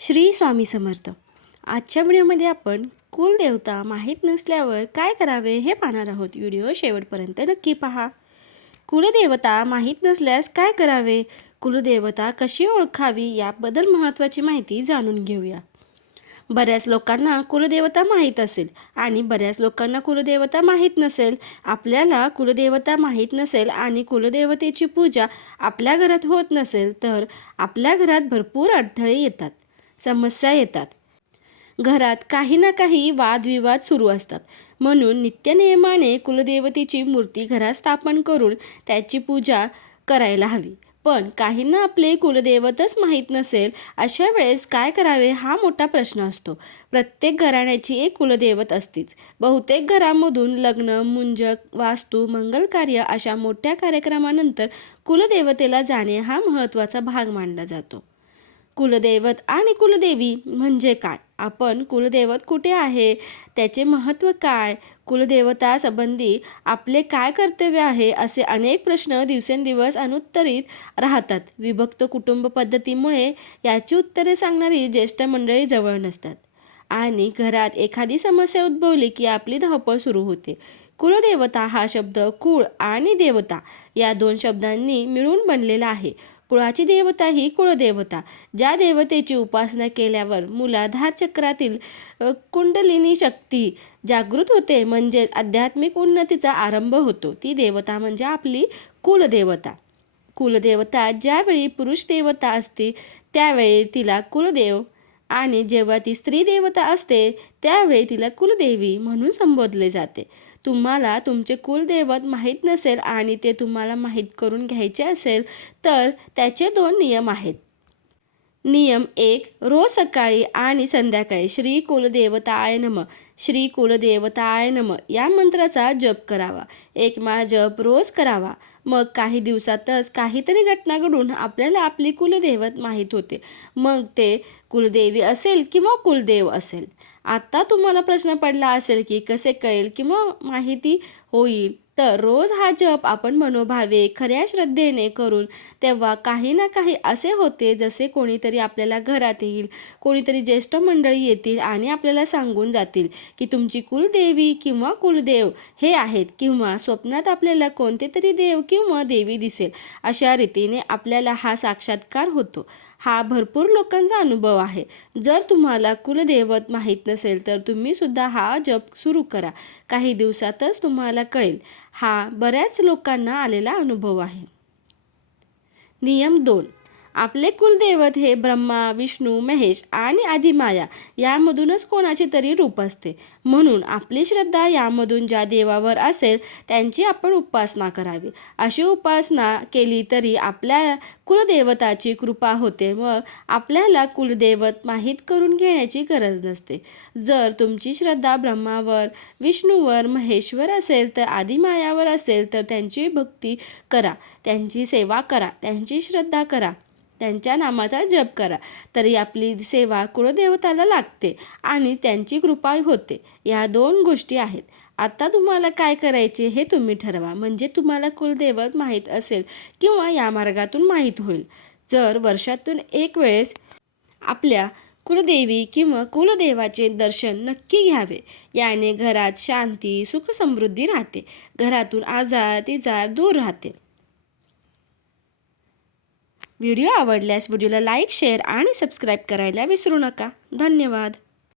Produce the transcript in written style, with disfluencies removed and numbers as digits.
श्री स्वामी समर्थ. आजच्या व्हिडिओमध्ये आपण कुलदेवता माहीत नसल्यावर काय करावे हे पाहणार आहोत. व्हिडिओ शेवटपर्यंत नक्की पहा. कुलदेवता माहीत नसल्यास काय करावे, कुलदेवता कशी ओळखावी याबद्दल महत्त्वाची माहिती जाणून घेऊया. बऱ्याच लोकांना कुलदेवता माहीत असेल आणि बऱ्याच लोकांना कुलदेवता माहीत नसेल. आपल्याला कुलदेवता माहीत नसेल आणि कुलदेवतेची पूजा आपल्या घरात होत नसेल तर आपल्या घरात भरपूर अडथळे येतात, समस्या येतात. घरात काही ना काही वादविवाद सुरू असतात. म्हणून नित्यनेमाने कुलदेवतेची मूर्ती घरात स्थापन करून त्याची पूजा करायला हवी. पण काहींना आपले कुलदैवतच माहीत नसेल. अशा वेळेस काय करावे हा मोठा प्रश्न असतो. प्रत्येक घराण्याची एक कुलदैवत असतेच. बहुतेक घरांमधून लग्न, मुंजक, वास्तू, मंगलकार्य अशा मोठ्या कार्यक्रमानंतर कुलदेवतेला जाणे हा महत्त्वाचा भाग मानला जातो. कुलदैवत आणि कुलदेवी म्हणजे काय, आपण कुलदैवत कुठे आहे, त्याचे महत्त्व काय, कुलदेवता संबंधी आपले काय कर्तव्य आहे, असे अनेक प्रश्न दिवसेंदिवस अनुत्तरित राहतात. विभक्त कुटुंब पद्धतीमुळे याची उत्तरे सांगणारी ज्येष्ठ मंडळी जवळ नसतात आणि घरात एखादी समस्या उद्भवली की आपली धावपळ सुरू होते. कुलदेवता हा शब्द कुळ आणि देवता या दोन शब्दांनी मिळून बनलेला आहे. कुळाची देवता ही कुळदेवता, ज्या देवतेची उपासना केल्यावर मूलाधार चक्रातील कुंडलिनी शक्ती जागृत होते, म्हणजे आध्यात्मिक उन्नतीचा आरंभ होतो. ती देवता म्हणजे आपली कुलदेवता. कुलदेवता ज्यावेळी पुरुष देवता असते त्यावेळी तिला कुलदेव आणि जेव्हा ती स्त्री देवता असते त्यावेळी तिला कुलदेवी म्हणून संबोधले जाते. तुम्हाला तुमचे कुलदैवत माहीत नसेल आणि ते तुम्हाला माहीत करून घ्यायचे असेल तर त्याचे 2 नियम आहेत. नियम 1, रोज सकाळी आणि संध्याकाळी श्री कुलदेवताय नमः, श्री कुलदेवताय नमः या मंत्राचा जप करावा. 1 माळ जप रोज करावा. मग काही दिवसातच काहीतरी घटना घडून आपल्याला आपली कुलदैवत माहीत होते. मग ते कुलदेवी असेल किंवा कुलदेव असेल. आता तुम्हाला प्रश्न पडला असेल की कसे कळेल किंवा माहिती होईल. तर रोज हा जप आपण मनोभावे खऱ्या श्रद्धेने करून तेव्हा काही ना काही असे होते, जसे कोणीतरी आपल्याला घरात येईल, कोणीतरी ज्येष्ठ मंडळी येतील आणि आपल्याला सांगून जातील की तुमची कुलदेवी किंवा कुलदेव हे आहेत, किंवा स्वप्नात आपल्याला कोणते तरी देव किंवा देवी दिसेल. अशा रीतीने आपल्याला हा साक्षात्कार होतो. हा भरपूर लोकांचा अनुभव आहे. जर तुम्हाला कुलदैवत माहीत नसेल तर तुम्ही सुद्धा हा जप सुरू करा. काही दिवसातच तुम्हाला कळेल. हा बऱ्याच लोकांना आलेला अनुभव आहे. नियम 2, आपले कुलदैवत हे ब्रह्मा, विष्णू, महेश आणि आदिमाया यामधूनच कोणाचे तरी रूप असते. म्हणून आपली श्रद्धा यामधून ज्या देवावर असेल त्यांची आपण उपासना करावी. अशी उपासना केली तरी आपल्या कुलदेवताची कृपा होते व आपल्याला कुलदैवत माहीत करून घेण्याची गरज नसते. जर तुमची श्रद्धा ब्रह्मावर, विष्णूवर, महेश्वर असेल तर आदिमायावर असेल तर त्यांची भक्ती करा, त्यांची सेवा करा, त्यांची श्रद्धा करा, त्यांच्या नामाचा जप करा, तरी आपली सेवा कुलदेवताला लागते आणि त्यांची कृपा होते. या 2 गोष्टी आहेत. आता तुम्हाला काय करायचे हे तुम्ही ठरवा. म्हणजे तुम्हाला कुलदैवत माहीत असेल किंवा या मार्गातून माहीत होईल. जर वर्षातून 1 वेळेस आपल्या कुलदेवी किंवा कुलदेवाचे दर्शन नक्की घ्यावे. याने घरात शांती, सुख, समृद्धी राहते. घरातून आजार तिजार दूर राहते. व्हिडिओ आवडल्यास व्हिडिओला लाईक, शेअर आणि सबस्क्राईब करायला विसरू नका. धन्यवाद.